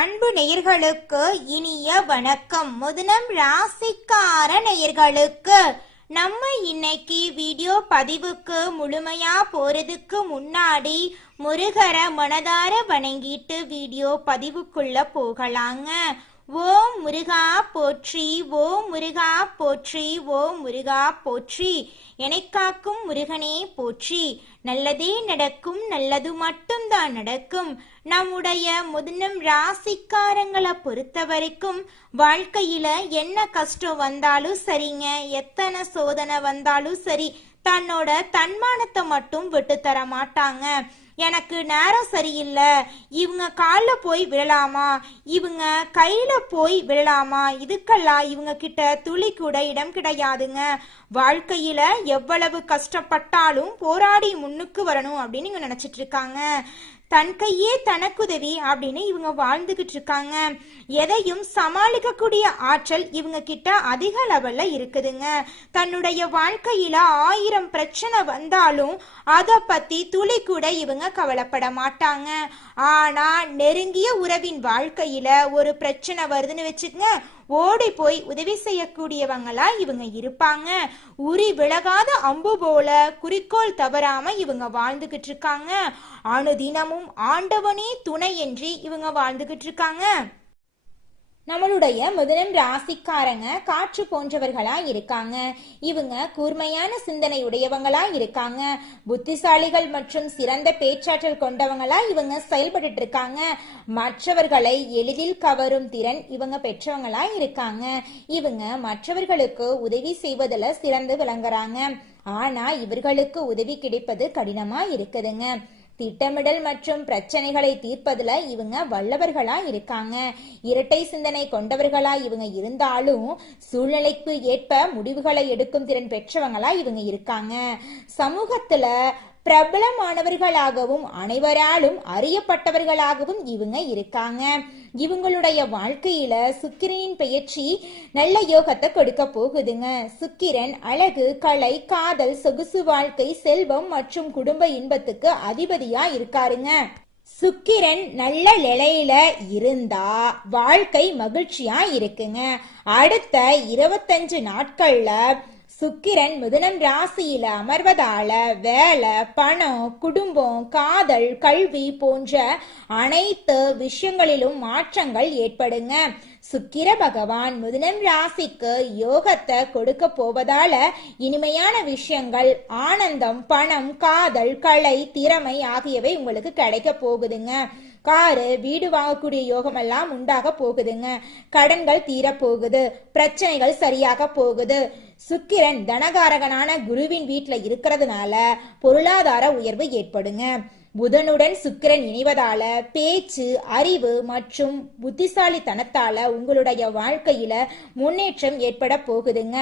அன்பு நேயர்களுக்கு இனிய வணக்கம். முதனம் ராசிக்கார நேயர்களுக்கு நம்ம இன்னைக்கு வீடியோ பதிவுக்கு முழுமையா போறதுக்கு முன்னாடி முருகர மனதார வணங்கிட்டு வீடியோ பதிவுக்குள்ள போகலாங்க. ஓம் முருகா போற்றி, ஓம் முருகா போற்றி, ஓம் முருகா போற்றி. எனக்காக்கும் முருகனே போற்றி. நல்லதே நடக்கும், நல்லது மட்டும்தான் நடக்கும். நம்முடைய முதனம் ராசிக்காரங்களை பொறுத்த வரைக்கும் வாழ்க்கையில என்ன கஷ்டம் வந்தாலும் சரிங்க, எத்தனை சோதனை வந்தாலும் சரி, தன்னோட தன்மானத்தை மட்டும் விட்டு தர மாட்டாங்க. எனக்கு நேரம் சரியில்லை, இவங்க காலில் போய் விழலாமா, இவங்க கையில போய் விழலாமா, இதுக்கெல்லாம் இவங்க கிட்ட துளி கூட இடம் கிடையாதுங்க. வாழ்க்கையில எவ்வளவு கஷ்டப்பட்டாலும் போராடி முன்னுக்கு வரணும் அப்படின்னு இவங்க நினைச்சிட்டு இருக்காங்க. தன் கையே தனக்குதவி அப்படின்னு இவங்க வாழ்ந்துகிட்டு இருக்காங்க. எதையும் சமாளிக்கக்கூடிய ஆற்றல் இவங்க கிட்ட அதிக லெவல்ல இருக்குதுங்க. தன்னுடைய வாழ்க்கையில 1000 பிரச்சனை வந்தாலும் அதை பத்தி துளி கூட இவங்க கவலைப்பட மாட்டாங்க. ஆனா நெருங்கிய உறவின் வாழ்க்கையில ஒரு பிரச்சனை வருதுன்னு வச்சுக்கங்க, ஓடி போய் உதவி செய்யக்கூடியவங்களா இவங்க இருப்பாங்க. உரி விலகாத அம்பு போல குறிக்கோள் தவறாம இவங்க வாழ்ந்துகிட்டு இருக்காங்க. அனுதினமும் ஆண்டவனே துணை என்று இவங்க வாழ்ந்துகிட்டு இருக்காங்க. நம்மளுடைய முதனம் ராசிக்காரங்க காற்று போன்றவர்களா இருக்காங்க. இவங்க கூர்மையான சிந்தனை உடையவங்களா இருக்காங்க. புத்திசாலிகள் மற்றும் சிறந்த பேச்சாற்றல் கொண்டவங்களா இவங்க செயல்பட்டு இருக்காங்க. மற்றவர்களை எளிதில் கவரும் திறன் இவங்க பெற்றவங்களா இருக்காங்க. இவங்க மற்றவர்களுக்கு உதவி செய்வதில் சிறந்து விளங்குறாங்க. ஆனா இவர்களுக்கு உதவி கிடைப்பது கடினமா இருக்குதுங்க. திட்டமிடல் மற்றும் பிரச்சனைகளை தீர்ப்பதுல இவங்க வல்லவர்களா இருக்காங்க. இரட்டை சிந்தனை கொண்டவர்களா இவங்க இருந்தாலும் சூழ்நிலைக்கு ஏற்ப முடிவுகளை எடுக்கும் திறன் பெற்றவங்களா இவங்க இருக்காங்க. சமூகத்துல பிரபலமானவர்களாகவும் அனைவராலும் அறியப்பட்டவர்களாகவும் இவங்க இருக்காங்க. இவங்களுடைய வாழ்க்கையில சுக்கிரனின் பெயர்ச்சி நல்ல யோகத்தை கொடுக்க போகுதுங்க. சுக்கிரன் அழகு, கலை, காதல், சொகுசு வாழ்க்கை, செல்வம் மற்றும் குடும்ப இன்பத்துக்கு அதிபதியா இருக்காருங்க. சுக்கிரன் நல்ல நிலையில இருந்தா வாழ்க்கை மகிழ்ச்சியா இருக்குங்க. அடுத்த 25 நாட்கள்ல சுக்கிரன் முதனம் ராசியில அமர்வதால வேலை, பணம், குடும்பம், காதல், கல்வி போன்ற அனைத்து விஷயங்களிலும் மாற்றங்கள் ஏற்படுங்க. சுக்கிர பகவான் முதனம் ராசிக்கு யோகத்தை கொடுக்க போவதால இனிமையான விஷயங்கள், ஆனந்தம், பணம், காதல், கலை, திறமை ஆகியவை உங்களுக்கு கிடைக்க போகுதுங்க. காரு, வீடு வாங்கக்கூடிய யோகம் எல்லாம் உண்டாக போகுதுங்க. கடன்கள் தீர போகுது, பிரச்சனைகள் சரியாக போகுது. சுக்கிரன் தனகாரகனான குருவின் வீட்டுல இருக்கிறதுனால பொருளாதார உயர்வு ஏற்படுங்க. புதனுடன் சுக்கிரன் இணைவதால பேச்சு, அறிவு மற்றும் புத்திசாலித்தனத்தால உங்களுடைய வாழ்க்கையில முன்னேற்றம் ஏற்பட போகுதுங்க.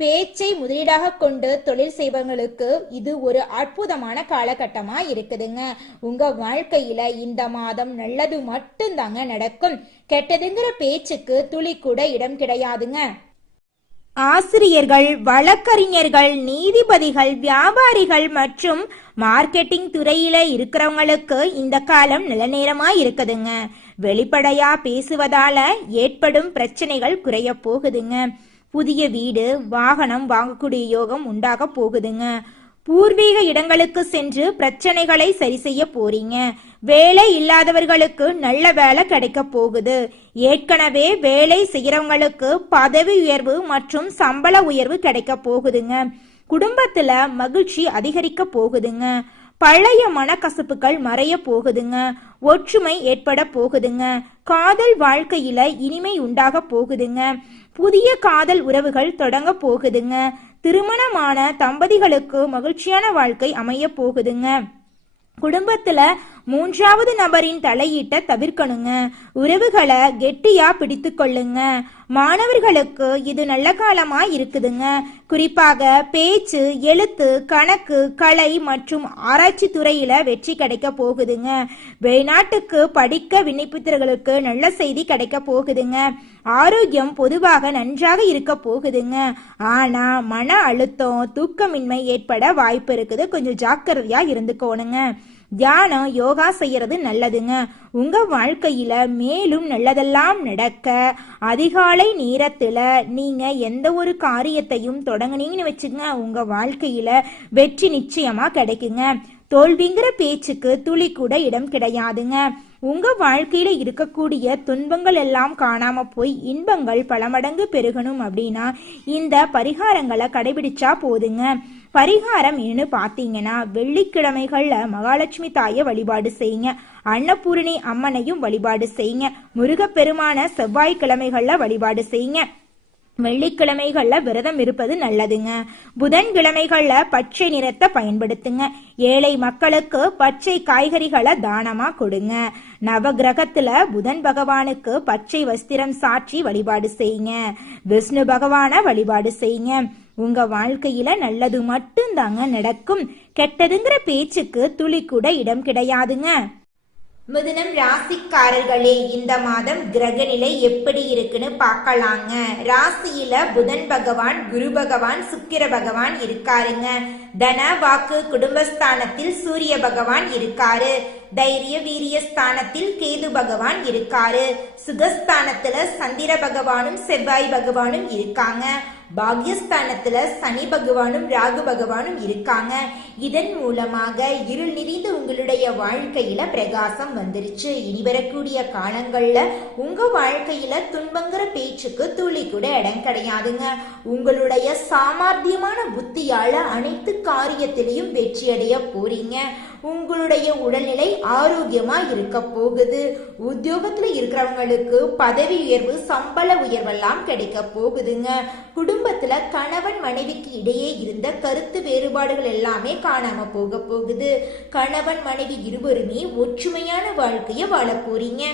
பேச்சை முதலீடாக கொண்டு தொழில் செய்வங்களுக்கு இது ஒரு அற்புதமான காலகட்டமா இருக்குதுங்க. உங்க வாழ்க்கையில இந்த மாதம் நல்லது மட்டும்தாங்க நடக்கும். கெட்டதுங்கிற பேச்சுக்கு துளி கூட இடம் கிடையாதுங்க. ஆசிரியர்கள், வழக்கறிஞர்கள், நீதிபதிகள், வியாபாரிகள் மற்றும் மார்க்கெட்டிங் துறையில இருக்கிறவங்களுக்கு இந்த காலம் நல்ல நேரமா இருக்குதுங்க. வெளிப்படையா பேசுவதால ஏற்படும் பிரச்சனைகள் குறைய போகுதுங்க. புதிய வீடு, வாகனம் வாங்கக்கூடிய யோகம் உண்டாக போகுதுங்க. பூர்வீக இடங்களுக்கு சென்று பிரச்சனைகளை சரி செய்ய போறீங்க. வேலை இல்லாதவர்களுக்கு நல்ல வேலை கிடைக்க போகுது. ஏற்கனவே வேலை செய்யறவங்களுக்கு பதவி உயர்வு மற்றும் சம்பள உயர்வு கிடைக்க போகுதுங்க. குடும்பத்துல மகிழ்ச்சி அதிகரிக்க போகுதுங்க. பழைய மனக்கசப்புகள் மறைய போகுதுங்க. ஒற்றுமை ஏற்பட போகுதுங்க. காதல் வாழ்க்கையில இனிமை உண்டாக போகுதுங்க. புதிய காதல் உறவுகள் தொடங்க போகுதுங்க. திருமணமான தம்பதிகளுக்கு மகிழ்ச்சியான வாழ்க்கை அமைய போகுதுங்க. குடும்பத்துல 3வது நபரின் தலையீட்டை தவிர்க்கணுங்க. உறவுகளை கெட்டியா பிடித்து கொள்ளுங்க. மாணவர்களுக்கு இது நல்ல காலமா இருக்குதுங்க. குறிப்பாக பேச்சு, எழுத்து, கணக்கு, கலை மற்றும் ஆராய்ச்சி துறையில வெற்றி கிடைக்க போகுதுங்க. வெளிநாட்டுக்கு படிக்க விண்ணப்பித்தவர்களுக்கு நல்ல செய்தி கிடைக்க போகுதுங்க. ஆரோக்கியம் பொதுவாக நன்றாக இருக்க போகுதுங்க. ஆனா மன அழுத்தம், தூக்கமின்மை ஏற்பட வாய்ப்பு இருக்குது. கொஞ்சம் ஜாக்கிரதையா இருந்துக்கோணுங்க. தியானம் யோகா செய்யறது நல்லதுங்க. உங்க வாழ்க்கையில மேலும் நல்லதெல்லாம் நடக்க அதிகாலை நேரத்துல நீங்க எந்த ஒரு காரியத்தையும் தொடங்குனீங்கன்னு வச்சுங்க, உங்க வாழ்க்கையில வெற்றி நிச்சயமா கிடைக்குங்க. தோல்விங்கிற பேச்சுக்கு துளி கூட இடம் கிடையாதுங்க. உங்க வாழ்க்கையில இருக்கக்கூடிய துன்பங்கள் எல்லாம் காணாம போய் இன்பங்கள் பல மடங்கு பெருகணும் அப்படின்னா இந்த பரிகாரங்களை கடைபிடிச்சா போதுங்க. பரிகாரம் என்ன பாத்தீங்கன்னா, வெள்ளிக்கிழமைகள்ல மகாலட்சுமி தாயை வழிபாடு செய்யுங்க. அன்னபூரணி அம்மனையும் வழிபாடு செய்யுங்க. முருகப்பெருமான செவ்வாய்க்கிழமைகள்ல வழிபாடு செய்யுங்க. வெள்ளிக்கிழமைகள்ல விரதம் இருப்பது நல்லதுங்க. புதன்கிழமைகள்ல பச்சை நிறத்தை பயன்படுத்துங்க. ஏழை மக்களுக்கு பச்சை காய்கறிகளை தானமா கொடுங்க. நவகிரகத்துல புதன் பகவானுக்கு பச்சை வஸ்திரம் சாற்றி வழிபாடு செய்யுங்க. விஷ்ணு பகவான வழிபாடு செய்யுங்க. உங்க வாழ்க்கையில நல்லது மட்டும்தாங்க நடக்கும். கெட்டதுங்கிற பேச்சுக்கு துளி கூட இடம் கிடையாதுங்க. மிதுனம் ராசிக்காரர்களே, இந்த மாதம் கிரகநிலை எப்படி இருக்குன்னு பார்க்கலாங்க. ராசியில புதன் பகவான், குரு பகவான், சுக்கிர பகவான் இருக்காருங்க. தன வாக்கு குடும்பஸ்தானத்தில் சூரிய பகவான் இருக்காரு. தைரிய வீரிய ஸ்தானத்தில் கேது பகவான் இருக்காரு. சுகஸ்தானத்துல சந்திர பகவானும் செவ்வாய் பகவானும் இருக்காங்க. பாக்யஸ்தானத்துல சனி பகவானும் ராகு பகவானும் இருக்காங்க. இதன் மூலமாக இருள் நிறைந்த உங்களுடைய வாழ்க்கையில பிரகாசம் வந்துருச்சு. இனி வரக்கூடிய காலங்கள்ல உங்க வாழ்க்கையில துன்பங்கிற பேச்சுக்கு துளி கூட இடம் கிடையாதுங்க. உங்களுடைய சாமர்த்தியமான புத்தியால அனைத்து காரியத்திலையும் வெற்றி அடைய போறீங்க. உங்களுடைய உடல்நிலை ஆரோக்கியமா இருக்க போகுது. உத்தியோகத்துல இருக்கிறவங்களுக்கு பதவி உயர்வு, சம்பள உயர்வெல்லாம் கிடைக்க போகுதுங்க. குடும்பத்துல கணவன் மனைவிக்கு இடையே இருந்த கருத்து வேறுபாடுகள் எல்லாமே காணாம போக போகுது. கணவன் மனைவி இருவருமே ஒற்றுமையான வாழ்க்கைய வாழ போறீங்க.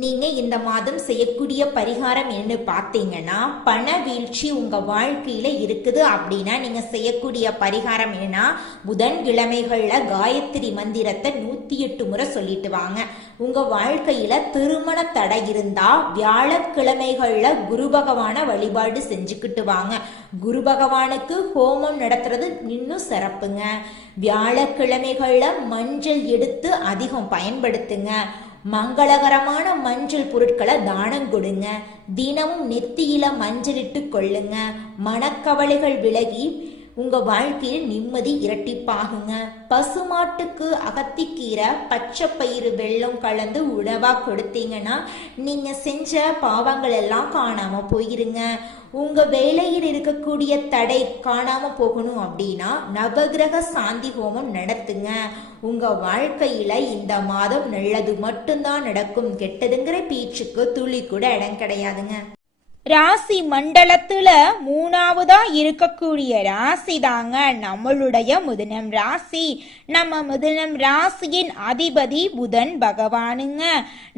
நீங்க இந்த மாதம் செய்யக்கூடிய பரிகாரம் என்ன பார்த்தீங்கன்னா, பண வீழ்ச்சி உங்க வாழ்க்கையில இருக்குது அப்படின்னா நீங்க செய்யக்கூடிய பரிகாரம் என்னன்னா, புதன்கிழமைகள்ல காயத்ரி மந்திரத்தை 108 முறை சொல்லிட்டு வாங்க. உங்க வாழ்க்கையில திருமண தடை இருந்தா வியாழக்கிழமைகள்ல குரு பகவான வழிபாடு செஞ்சுக்கிட்டு வாங்க. குரு பகவானுக்கு ஹோமம் நடத்துறது இன்னும் சிறப்புங்க. வியாழக்கிழமைகள்ல மஞ்சள் எடுத்து அதிகம் பயன்படுத்துங்க. மங்களகரமான மஞ்சள் பொருட்களை தானம் கொடுங்க. தினமும் நெத்தியில மஞ்சளிட்டு கொள்ளுங்க. மனக்கவலைகள் விலகி உங்க வாழ்க்கையில் நிம்மதி இரட்டிப்பாகுங்க. பசுமாட்டுக்கு அகத்திக்கீரை, பச்சை பயிறு, வெல்லம் கலந்து உணவா கொடுத்தீங்கன்னா நீங்க செஞ்ச பாவங்கள் எல்லாம் காணாம போயிருங்க. உங்க வேலையில் இருக்கக்கூடிய தடை காணாம போகணும் அப்படின்னா நவகிரக சாந்தி ஹோமம் நடத்துங்க. உங்க வாழ்க்கையில இந்த மாதம் நல்லது மட்டும்தான் நடக்கும். கெட்டதுங்கிற பேச்சுக்கு துளி கூட இடம் கிடையாதுங்க. ராசி மண்டலத்துல 3வதா இருக்கக்கூடிய ராசி தாங்க நம்மளுடைய மிதுனம் ராசி. நம்ம மிதுனம் ராசியின் அதிபதி புதன் பகவானுங்க.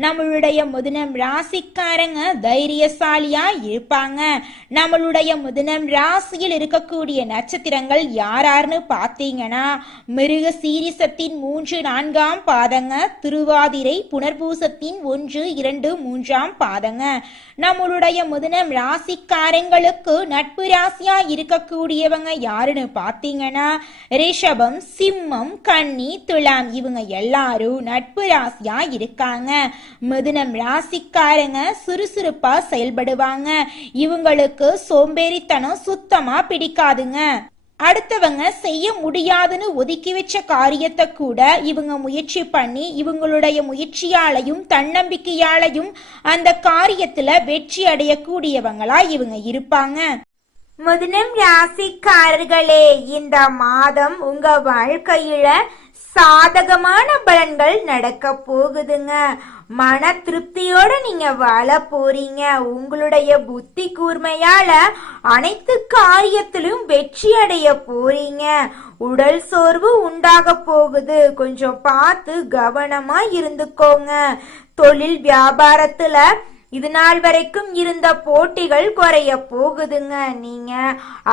நம்மளுடைய மிதுனம் ராசிக்காரங்க தைரியசாலியா இருப்பாங்க. நம்மளுடைய மிதுனம் ராசியில் இருக்கக்கூடிய நட்சத்திரங்கள் யாராருன்னு பார்த்தீங்கன்னா, மிருக சீரிசத்தின் 3, 4ஆம் பாதங்க, திருவாதிரை, புனர்பூசத்தின் 1, 2, 3ஆம் பாதங்க. நம்மளுடைய மிதுனம் ராசிக்காரங்களுக்கு நட்பு ராசியா இருக்கக்கூடியவங்க யாருன்னு பாத்தீங்கன்னா, ரிஷபம், சிம்மம், கன்னி, துலாம் இவங்க எல்லாரும் நட்பு ராசியா இருக்காங்க. மிதுனம் ராசிக்காரங்க சுறுசுறுப்பா செயல்படுவாங்க. இவங்களுக்கு சோம்பேறித்தனம் சுத்தமா பிடிக்காதுங்க. அடுத்தவங்க செய்ய முடியாதுன்னு ஒதுக்கி வச்ச காரியத்தை கூட இவங்க முயற்சி பண்ணி இவங்களுடைய முயற்சியாலையும் தன்னம்பிக்கையாலையும் அந்த காரியத்துல வெற்றி அடையக்கூடியவங்களா இவங்க இருப்பாங்க. மிதுனம் ராசிக்காரர்களே, இந்த மாதம் உங்க வாழ்க்கையில சாதகமான பலன்கள் நடக்க போகுதுங்க. மன திருப்தியோட நீங்க வாழ போறீங்க. உங்களுடைய புத்தி கூர்மையால அனைத்து காரியத்திலும் வெற்றி அடைய போறீங்க. உடல் சோர்வு உண்டாக போகுது. கொஞ்சம் பார்த்து கவனமா இருந்துக்கோங்க. தொழில் வியாபாரத்துல இது நாள் வரைக்கும் இருந்த போட்டிகள் குறைய போகுதுங்க. நீங்க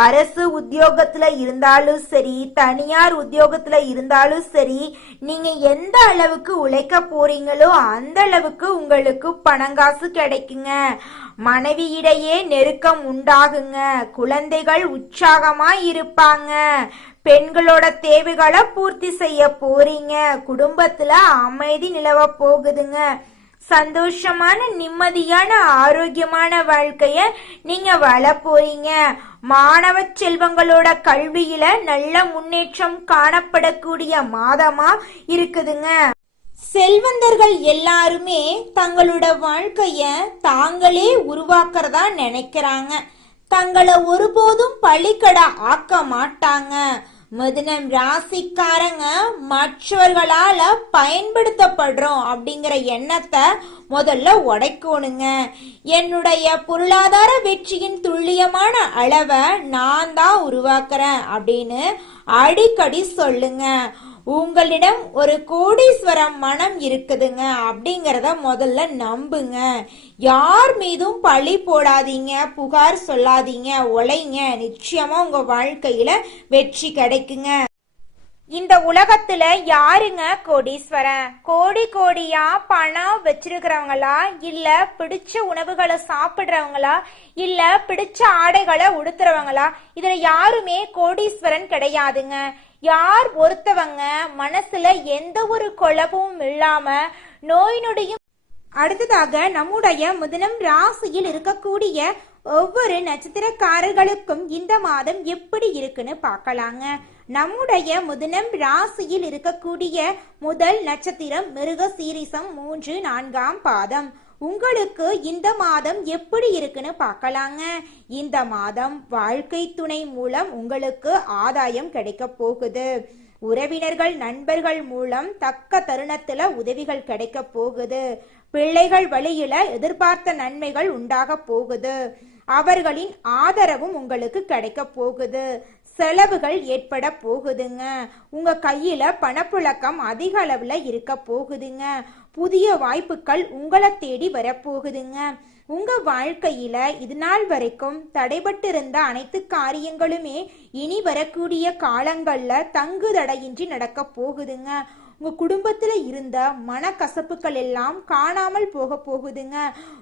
அரசு உத்தியோகத்துல இருந்தாலும் சரி, தனியார் உத்தியோகத்துல இருந்தாலும் சரி, நீங்க எந்த அளவுக்கு உழைக்க போறீங்களோ அந்த அளவுக்கு உங்களுக்கு பணங்காசு கிடைக்குங்க. மனைவியிடையே நெருக்கம் உண்டாகுங்க. குழந்தைகள் உற்சாகமா இருப்பாங்க. பெண்களோட தேவைகளை பூர்த்தி செய்ய போறீங்க. குடும்பத்துல அமைதி நிலவ போகுதுங்க. சந்தோஷமான நிம்மதியான ஆரோக்கியமான வாழ்க்கைய நீங்க வாழ போறீங்க. மாணவ செல்வங்களோட கல்வியில நல்ல முன்னேற்றம் காணப்படக்கூடிய மாதமா இருக்குதுங்க. செல்வந்தர்கள் எல்லாருமே தங்களோட வாழ்க்கைய தாங்களே உருவாக்குறதா நினைக்கிறாங்க. தங்களை ஒருபோதும் பழிக்கடை ஆக்க மாட்டாங்க. மிதுனம் ராசிக்காரங்க மற்றவர்களால பயன்படுத்தப்படுறோம் அப்படிங்கிற எண்ணத்தை முதல்ல உடைக்கணுங்க. என்னுடைய பொருளாதார வெற்றியின் துல்லியமான அளவை நான் தான் உருவாக்குறேன் அப்படின்னு அடிக்கடி சொல்லுங்க. உங்களிடம் ஒரு கோடீஸ்வரம் மனம் இருக்குதுங்க அப்படிங்கறத முதல்ல நம்புங்க. யார் மீதும் பழி போடாதீங்க, புகார் சொல்லாதீங்க, உழைங்க. நிச்சயமா உங்க வாழ்க்கையில வெற்றி கிடைக்குங்க. இந்த உலகத்துல யாருங்க கோடீஸ்வரன்? கோடி கோடியா பணம் வச்சிருக்கிறவங்களா, இல்ல பிடிச்ச உணவுகளை சாப்பிடுறவங்களா, இல்ல பிடிச்ச ஆடைகளை உடுத்துறவங்களா? இதுல யாருமே கோடீஸ்வரன் கிடையாதுங்க. யார் ஒருத்தவங்க மனசுல எந்த ஒரு குழப்பமும் இல்லாம நோய் நொடியும். அடுத்ததாக நம்முடைய மிதுனம் ராசியில் இருக்கக்கூடிய ஒவ்வொரு நட்சத்திரக்காரர்களுக்கும் இந்த மாதம் எப்படி இருக்குன்னு பார்க்கலாங்க. நம்முடைய மிதுனம் ராசியில் இருக்கக்கூடிய முதல் நட்சத்திரம் மிருகசீரிசம் 3, 4ஆம் பாதம். உங்களுக்கு இந்த மாதம் எப்படி இருக்குன்னு பார்க்கலாங்க. இந்த மாதம் வாழ்க்கை துணை மூலம் உங்களுக்கு ஆதாயம் கிடைக்க போகுது. உறவினர்கள் நண்பர்கள் மூலம் தக்க தருணத்துல உதவிகள் கிடைக்க போகுது. பிள்ளைகள் வழியில எதிர்பார்த்த நன்மைகள் உண்டாக போகுது. அவர்களின் ஆதரவும் உங்களுக்கு கிடைக்க போகுது. செலவுகள் ஏற்பட போகுதுங்க. உங்க கையில பணப்புழக்கம் அதிக அளவுல இருக்க போகுதுங்க. புதிய வாய்ப்புகள் உங்களை தேடி வரப்போகுதுங்க. உங்க வாழ்க்கையில இது நாள் வரைக்கும் தடைபட்டு இருந்த அனைத்து காரியங்களுமே இனி வரக்கூடிய காலங்கள்ல தங்கு தடையின்றி நடக்க போகுதுங்க. உங்க குடும்பத்துல இருந்த மனக்கசப்புகள் எல்லாம் காணாமல் போக போகுதுங்க.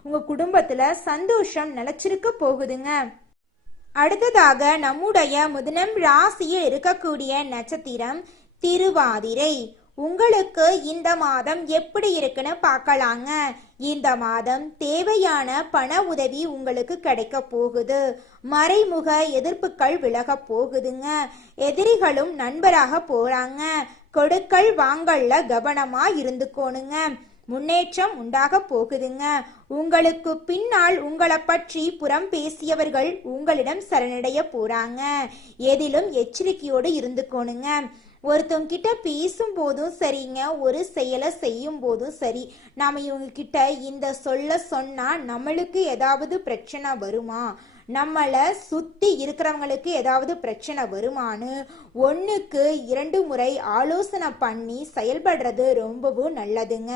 உங்க குடும்பத்துல சந்தோஷம் நிலைச்சிருக்க போகுதுங்க. அடுத்ததாக நம்முடைய மிதுனம் ராசியில் இருக்கக்கூடிய நட்சத்திரம் திருவாதிரை. உங்களுக்கு இந்த மாதம் எப்படி இருக்குன்னு பார்க்கலாங்க. இந்த மாதம் தேவையான பண உதவி உங்களுக்கு கிடைக்க போகுது. மறைமுக எதிர்ப்புகள் விலக போகுதுங்க. எதிரிகளும் நண்பராக போறாங்க. கொடுக்கல் வாங்கல்ல கவனமா இருந்துக்கோணுங்க. முன்னேற்றம் உண்டாக போகுதுங்க. உங்களுக்கு பின்னால் உங்களை பற்றி புறம் பேசியவர்கள் உங்களிடம் சரணடைய போறாங்க. எதிலும் எச்சரிக்கையோடு இருந்துக்கோணுங்க. ஒருத்தவங்க கிட்ட பேசும் போதும் சரிங்க, ஒரு செயலை செய்யும் போதும் சரி, நாம இவங்க கிட்ட இந்த சொல்ல சொன்னா நம்மளுக்கு ஏதாவது பிரச்சனை வருமா, நம்மளை சுத்தி இருக்கிறவங்களுக்கு ஏதாவது பிரச்சனை வருமானு 1க்கு 2 முறை ஆலோசனை பண்ணி செயல்படுறது ரொம்பவும் நல்லதுங்க.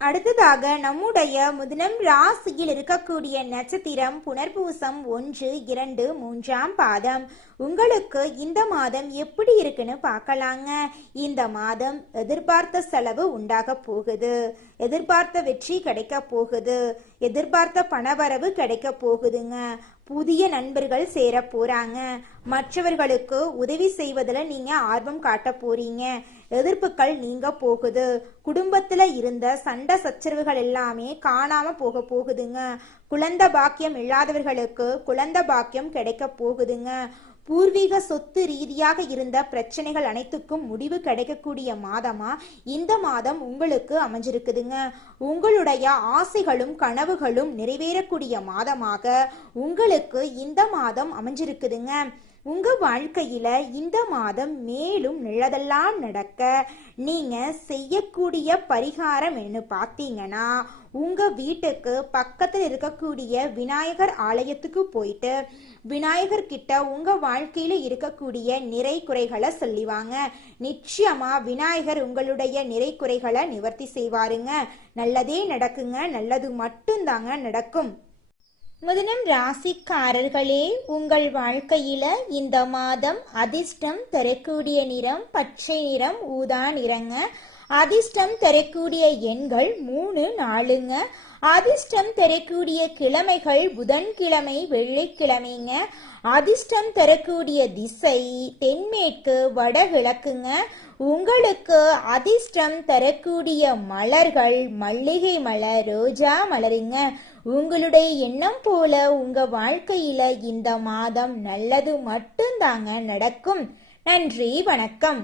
அடுத்ததாக நம்முடைய மிதுனம் ராசியில் இருக்கக்கூடிய நட்சத்திரம் புனர்பூசம் 1, 2, 3ஆம் பாதம். உங்களுக்கு இந்த மாதம் எப்படி இருக்குன்னு பார்க்கலாங்க. இந்த மாதம் எதிர்பார்த்த செலவு உண்டாக போகுது. எதிர்பார்த்த வெற்றி கிடைக்க போகுது. எதிர்பார்த்த பணவரவு கிடைக்க போகுதுங்க. புதிய நண்பர்கள் சேர போறாங்க. மற்றவர்களுக்கு உதவி செய்வதில் நீங்க ஆர்வம் காட்ட போறீங்க. எதிர்ப்புகள் நீங்க போகுது. குடும்பத்துல இருந்த சண்டை சச்சரவுகள் எல்லாமே காணாம போக போகுதுங்க. குழந்தை பாக்கியம் இல்லாதவர்களுக்கு குழந்தை பாக்கியம் கிடைக்க போகுதுங்க. பூர்வீக சொத்து ரீதியாக இருந்த பிரச்சனைகள் அனைத்துக்கும் முடிவு கிடைக்கக்கூடிய மாதமா இந்த மாதம் உங்களுக்கு அமைஞ்சிருக்குதுங்க. உங்களுடைய ஆசைகளும் கனவுகளும் நிறைவேறக்கூடிய மாதமாக உங்களுக்கு இந்த மாதம் அமைஞ்சிருக்குதுங்க. உங்க வாழ்க்கையில இந்த மாதம் மேலும் நல்லதெல்லாம் நடக்க நீங்க செய்யக்கூடிய பரிகாரம் என்ன பார்த்தீங்கன்னா, உங்க வீட்டுக்கு பக்கத்தில் இருக்கக்கூடிய விநாயகர் ஆலயத்துக்கு போயிட்டு விநாயகர் கிட்ட உங்க வாழ்க்கையில இருக்கக்கூடிய நிறை குறைகளை சொல்லிவாங்க. நிச்சயமா விநாயகர் உங்களுடைய நிறை குறைகளை நிவர்த்தி செய்வாருங்க. நல்லதே நடக்குங்க. நல்லது மட்டும்தாங்க நடக்கும். மிதுனம் ராசிக்காரர்களே, உங்கள் வாழ்க்கையில இந்த மாதம் அதிர்ஷ்டம் தரக்கூடிய நிறம் பச்சை நிறம், ஊதா நிறங்க. அதிர்ஷ்டம் தரக்கூடிய எண்கள் 3, 4ங்க. அதிர்ஷ்டம் தரக்கூடிய கிழமைகள் புதன்கிழமை, வெள்ளிக்கிழமைங்க. அதிர்ஷ்டம் தரக்கூடிய திசை தென்மேற்கு, வடகிழக்குங்க. உங்களுக்கு அதிர்ஷ்டம் தரக்கூடிய மலர்கள் மல்லிகை மலர், ரோஜா மலருங்க. உங்களுடைய எண்ணம் போல உங்க வாழ்க்கையில இந்த மாதம் நல்லது மட்டும்தாங்க நடக்கும். நன்றி, வணக்கம்.